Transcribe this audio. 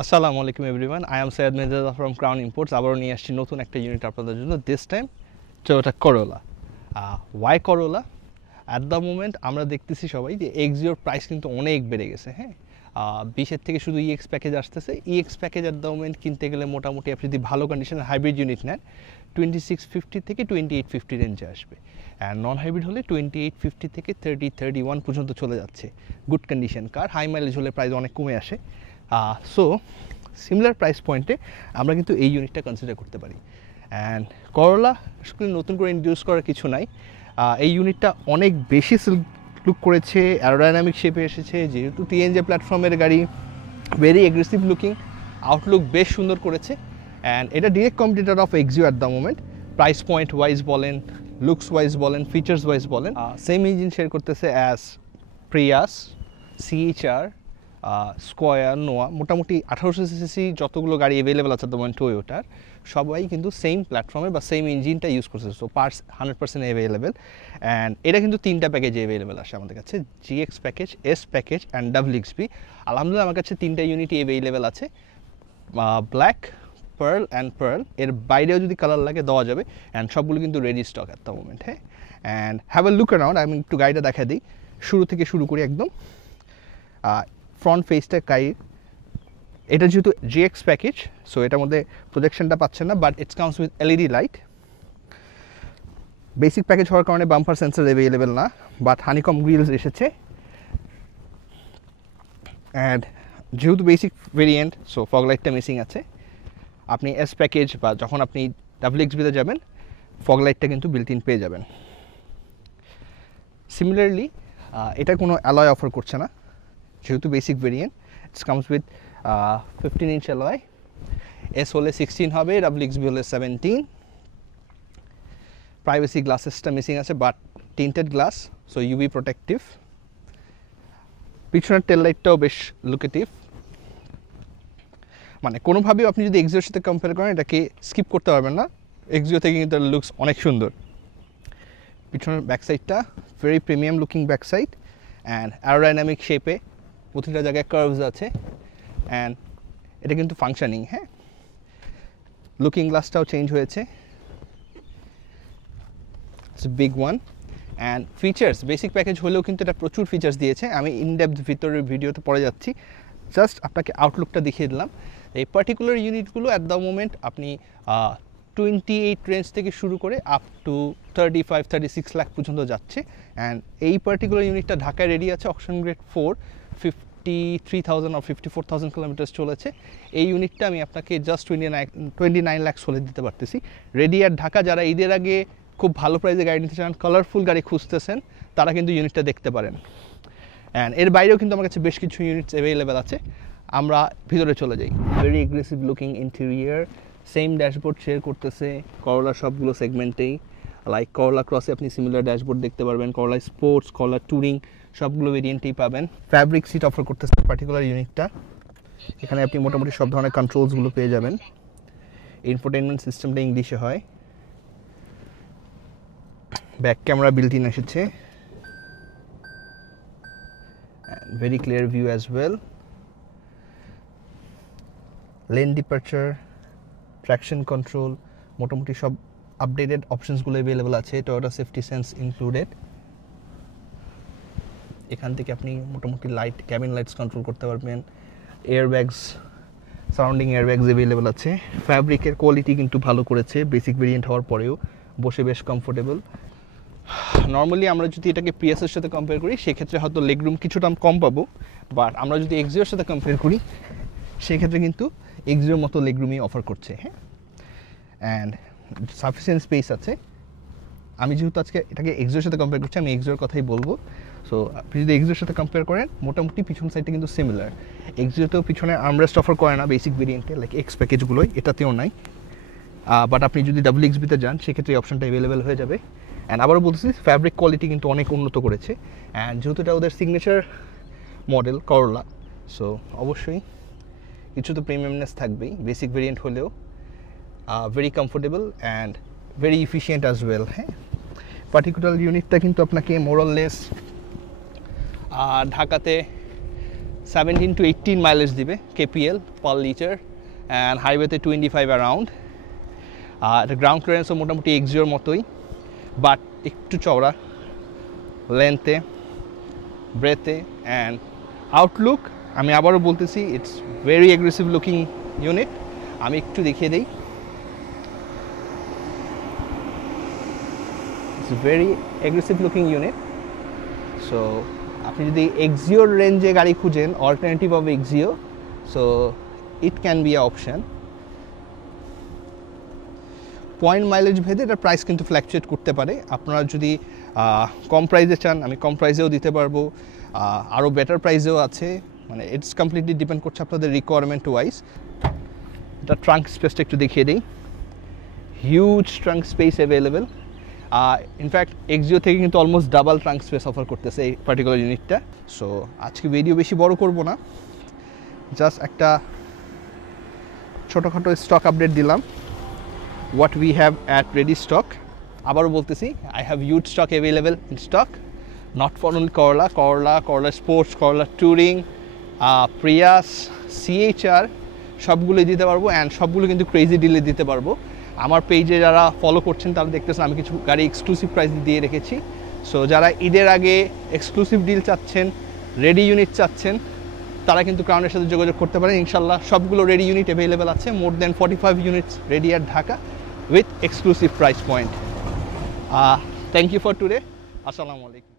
আসসালামু আলাইকুম everyone, I am Syed Mehzad from Crown Imports. আবারও নিয়ে আসছি নতুন একটা ইউনিট আপনাদের জন্য, this time Toyota Corolla. Why Corolla? At the moment আমরা দেখতেছি সবাই যে এক্সিওর প্রাইস কিন্তু অনেক বেড়ে গেছে। হ্যাঁ, 20-এর থেকে শুধু ইএক্স প্যাকেজ আসতেছে। EX package at the moment কিনতে গেলে মোটামুটি আপনি যদি ভালো কন্ডিশনের হাইব্রিড ইউনিট নেন 2650 থেকে 2850 রেঞ্জে আসবে, অ্যান্ড নন হাইব্রিড হলে 2850 থেকে 30-31 পর্যন্ত চলে যাচ্ছে। গুড কন্ডিশন কার, হাই মাইলেজ হলে প্রাইস অনেক কমে আসে। সো সিমিলার প্রাইস পয়েন্টে আমরা কিন্তু এই ইউনিটটা কনসিডার করতে পারি। অ্যান্ড করোলা আসলে নতুন করে ইন্ট্রোডিউস করার কিছু নাই। এই ইউনিটটা অনেক বেশি লুক করেছে, অ্যারোডাইনামিক শেপে এসেছে, যেহেতু টিএনজে প্ল্যাটফর্মের গাড়ি, ভেরি এগ্রেসিভ লুকিং, আউটলুক বেশ সুন্দর করেছে। অ্যান্ড এটা direct competitor of Axio at the moment. Price point wise বলেন, লুকস ওয়াইজ বলেন, ফিচার্স ওয়াইজ বলেন, সেম ইঞ্জিন শেয়ার করতেছে অ্যাজ প্রিয়াস, সিএইচআর, স্কোয়ার, নোয়া। মোটামুটি 1800 সিসি যতগুলো গাড়ি অ্যাভেলেবেল আছে তোমার টয়োটার, সবাই কিন্তু সেম প্ল্যাটফর্মে বা সেম ইঞ্জিনটা ইউজ করছে। So parts 100% available. অ্যান্ড এটা কিন্তু তিনটা প্যাকেজে অ্যাভেলেবেল আসে আমাদের কাছে, GX package, S package and WXP. আলহামদুলিল্লাহ আমার কাছে তিনটা ইউনিটই অ্যাভেলেবেল আছে, ব্ল্যাক, পার্ল অ্যান্ড পার্ল। এর বাইরেও যদি কালার লাগে দেওয়া যাবে, অ্যান্ড সবগুলো কিন্তু ready stock at the moment. হ্যাঁ, and have a look around. আমি একটু গাড়িটা দেখা দিই, শুরু থেকে শুরু করি একদম। ফ্রন্ট ফেসটা গাড়ির, এটা যেহেতু জিএক্স প্যাকেজ, সো এটার মধ্যে প্রজেকশনটা পাচ্ছে না, but it's comes with LED light. Basic package হওয়ার কারণে বাম্পার সেন্সর অ্যাভেলেবেল না, বাট হানিকম গ্রিলস এসেছে। অ্যান্ড যেহেতু বেসিক ভেরিয়েন্ট, সো ফগ লাইটটা মিসিং আছে। আপনি এস প্যাকেজ বা যখন আপনি ডাব্লিউএক্সবিতে যাবেন, ফগ লাইটটা কিন্তু বিল্ট ইন পেয়ে যাবেন। সিমিলারলি এটা কোনো অ্যালয় অফার করছে না, যেহেতু basic variant. It's comes with 15-inch alloy. S হলে 16 হবে, ডাব্লিউএক্সবি হলে 17। প্রাইভেসি গ্লাসেসটা মিসিং আছে, but tinted glass, so UV protective. পিছনের টেল লাইটটাও বেশ লুকেটিভ, মানে কোনোভাবেও আপনি যদি এক্সিওর সাথে কম্পেয়ার করেন এটাকে স্কিপ করতে পারবেন না। এক্সিও থেকে কিন্তু লুকস অনেক সুন্দর। পিছনের ব্যাক সাইডটা very premium looking back side, and aerodynamic শেপে প্রতিটা জায়গায় কার্ভস আছে, অ্যান্ড এটা কিন্তু ফাংশনিং। হ্যাঁ, লুকিং গ্লাসটাও চেঞ্জ হয়েছে, it's big one. And features, basic package হলেও কিন্তু এটা প্রচুর ফিচার্স দিয়েছে। আমি ইনডেপথ ভিতরের ভিডিওতে পরে যাচ্ছি, জাস্ট আপনাকে আউটলুকটা দেখিয়ে দিলাম। এই পার্টিকুলার ইউনিটগুলো অ্যাট দ্য মোমেন্ট আপনি 28 রেঞ্জ থেকে শুরু করে আপ টু 35-36 লাখ পর্যন্ত যাচ্ছে। অ্যান্ড এই পার্টিকুলার ইউনিটটা ঢাকায় রেডি আছে, অকশন গ্রেড 4, 53,000 আর 54,000 কিলোমিটার চলেছে। এই ইউনিটটা আমি আপনাকে জাস্ট 29 লাখস হলে দিতে পারতেছি। রেডি আর ঢাকা, যারা ঈদের আগে খুব ভালো প্রাইসে গাড়ি নিতে চান, কালারফুল গাড়ি খুঁজতেছেন, তারা কিন্তু ইউনিটটা দেখতে পারেন। অ্যান্ড এর বাইরেও কিন্তু আমার কাছে বেশ কিছু ইউনিটস অ্যাভেলেবেল আছে। আমরা ভিতরে চলে যাই। Very aggressive looking interior, same dashboard share করতেছে করোলা সবগুলো সেগমেন্টেই। লাইক করোলা ক্রসে আপনি সিমিলার ড্যাশবোর্ড দেখতে পারবেন, করোলা স্পোর্টস, করোলা ট্যুরিং সবগুলো ভেরিয়েন্টেই পাবেন। ফ্যাব্রিক সিট অফার করতেছে পার্টিকুলার ইউনিটটা। এখানে আপনি মোটামুটি সব ধরনের কন্ট্রোলসগুলো পেয়ে যাবেন। ইনফোটেনমেন্ট সিস্টেমটা ইংলিশে হয়। ব্যাক ক্যামেরা বিল্ট ইন এসেছে, very clear view as well. Lane departure, traction control, মোটামুটি সব আপডেটেড অপশনসগুলো অ্যাভেলেবেল আছে, টয়োটা সেফটি সেন্স ইনক্লুডেড। এখান থেকে আপনি মোটামুটি লাইট, ক্যাবিন লাইটস কন্ট্রোল করতে পারবেন। এয়ারব্যাগস, সারাউন্ডিং এয়ারব্যাগস অ্যাভেলেবেল আছে। ফ্যাব্রিকের কোয়ালিটি কিন্তু ভালো করেছে, বেসিক ভেরিয়েন্ট হওয়ার পরেও বসে বেশ কমফোর্টেবল। নর্মালি আমরা যদি এটাকে প্রিয়াসের সাথে কম্পেয়ার করি, সেক্ষেত্রে হয়তো লেগরুম কিছুটা কম পাবো, বাট আমরা যদি এক্সিওর সাথে কম্পেয়ার করি সেক্ষেত্রে কিন্তু এক্সিওর মতো লেগরুমই অফার করছে। হ্যাঁ, অ্যান্ড সাফিসিয়েন্ট স্পেস আছে। আমি যেহেতু আজকে এটাকে এক্সিওর সাথে কম্পেয়ার করছি, আমি এক্সিওর কথাই বলবো। সো আপনি যদি এক্সিওর সাথে কম্পেয়ার করেন, মোটামুটি পিছন সাইডটা কিন্তু সিমিলার। এক্সিওতেও পিছনে আর্মরেস্ট অফার করে না বেসিক ভেরিয়েন্টে, লাইক এক্স প্যাকেজগুলোই, এটাতেও নাই। বাট আপনি যদি ডাব্লিউএক্সবিতে যান সেক্ষেত্রে এই অপশনটা অ্যাভেলেবেল হয়ে যাবে। অ্যান্ড আবারও বলতেছি, ফ্যাব্রিক কোয়ালিটি কিন্তু অনেক উন্নত করেছে। অ্যান্ড যেহেতু এটা ওদের সিগনেচার মডেল করোলা, সো অবশ্যই কিছু তো প্রিমিয়ামনেস থাকবেই বেসিক ভেরিয়েন্ট হলেও। Very comfortable and very efficient as well. হ্যাঁ, পার্টিকুলার ইউনিটটা কিন্তু আপনাকে মোরললেস ঢাকাতে 17 to 18 mileage দিবে kpl per liter and highwayতে 25 around এটা গ্রাউন্ড ক্লিয়ারেন্সও মোটামুটি এক্সিওর মতোই বাট একটু চওড়া লেন্থে ব্রেথে অ্যান্ড আউটলুক আমি আবারও বলতেছি it's very aggressive looking unit আমি একটু দেখিয়ে দিই it's very aggressive looking unit so আপনি যদি এক্সিওর রেঞ্জে গাড়ি খুঁজেন alternative of Axio so it can be a option point mileage ভেদে এটার প্রাইস কিন্তু ফ্ল্যাকচুয়েট করতে পারে আপনারা যদি কম প্রাইসে চান আমি কম প্রাইসেও দিতে পারবো আরও বেটার প্রাইসেও আছে মানে ইটস কমপ্লিটলি ডিপেন্ড করছে আপনাদের রিকোয়ারমেন্ট ওয়াইজ এটা ট্রাঙ্ক স্পেসটা একটু দেখিয়ে দিই huge trunk space available in fact Axio থেকে কিন্তু almost double trunk space offer করতেছে এই পার্টিকুলার ইউনিটটা সো আজকে ভিডিও বেশি বড় করব না জাস্ট একটা ছোটোখাটো স্টক আপডেট দিলাম what we have at ready stock আবারও বলতেছি I have huge stock available in stock not for only Corolla Sports Corolla Touring Prius CHR সবগুলোই দিতে পারবো অ্যান্ড সবগুলো কিন্তু ক্রেজি ডিলে দিতে পারবো আমার পেজে যারা ফলো করছেন তারা দেখতেছেন আমি কিছু গাড়ি এক্সক্লুসিভ প্রাইস দিয়ে রেখেছি সো যারা ঈদের আগে এক্সক্লুসিভ ডিল চাচ্ছেন রেডি ইউনিট চাচ্ছেন তারা কিন্তু ক্রাউনের সাথে যোগাযোগ করতে পারেন ইনশাল্লাহ সবগুলো রেডি ইউনিট অ্যাভেলেবেল আছে more than 45 units ready at Dhaka with exclusive price point. Thank you for today. Assalamu alaikum.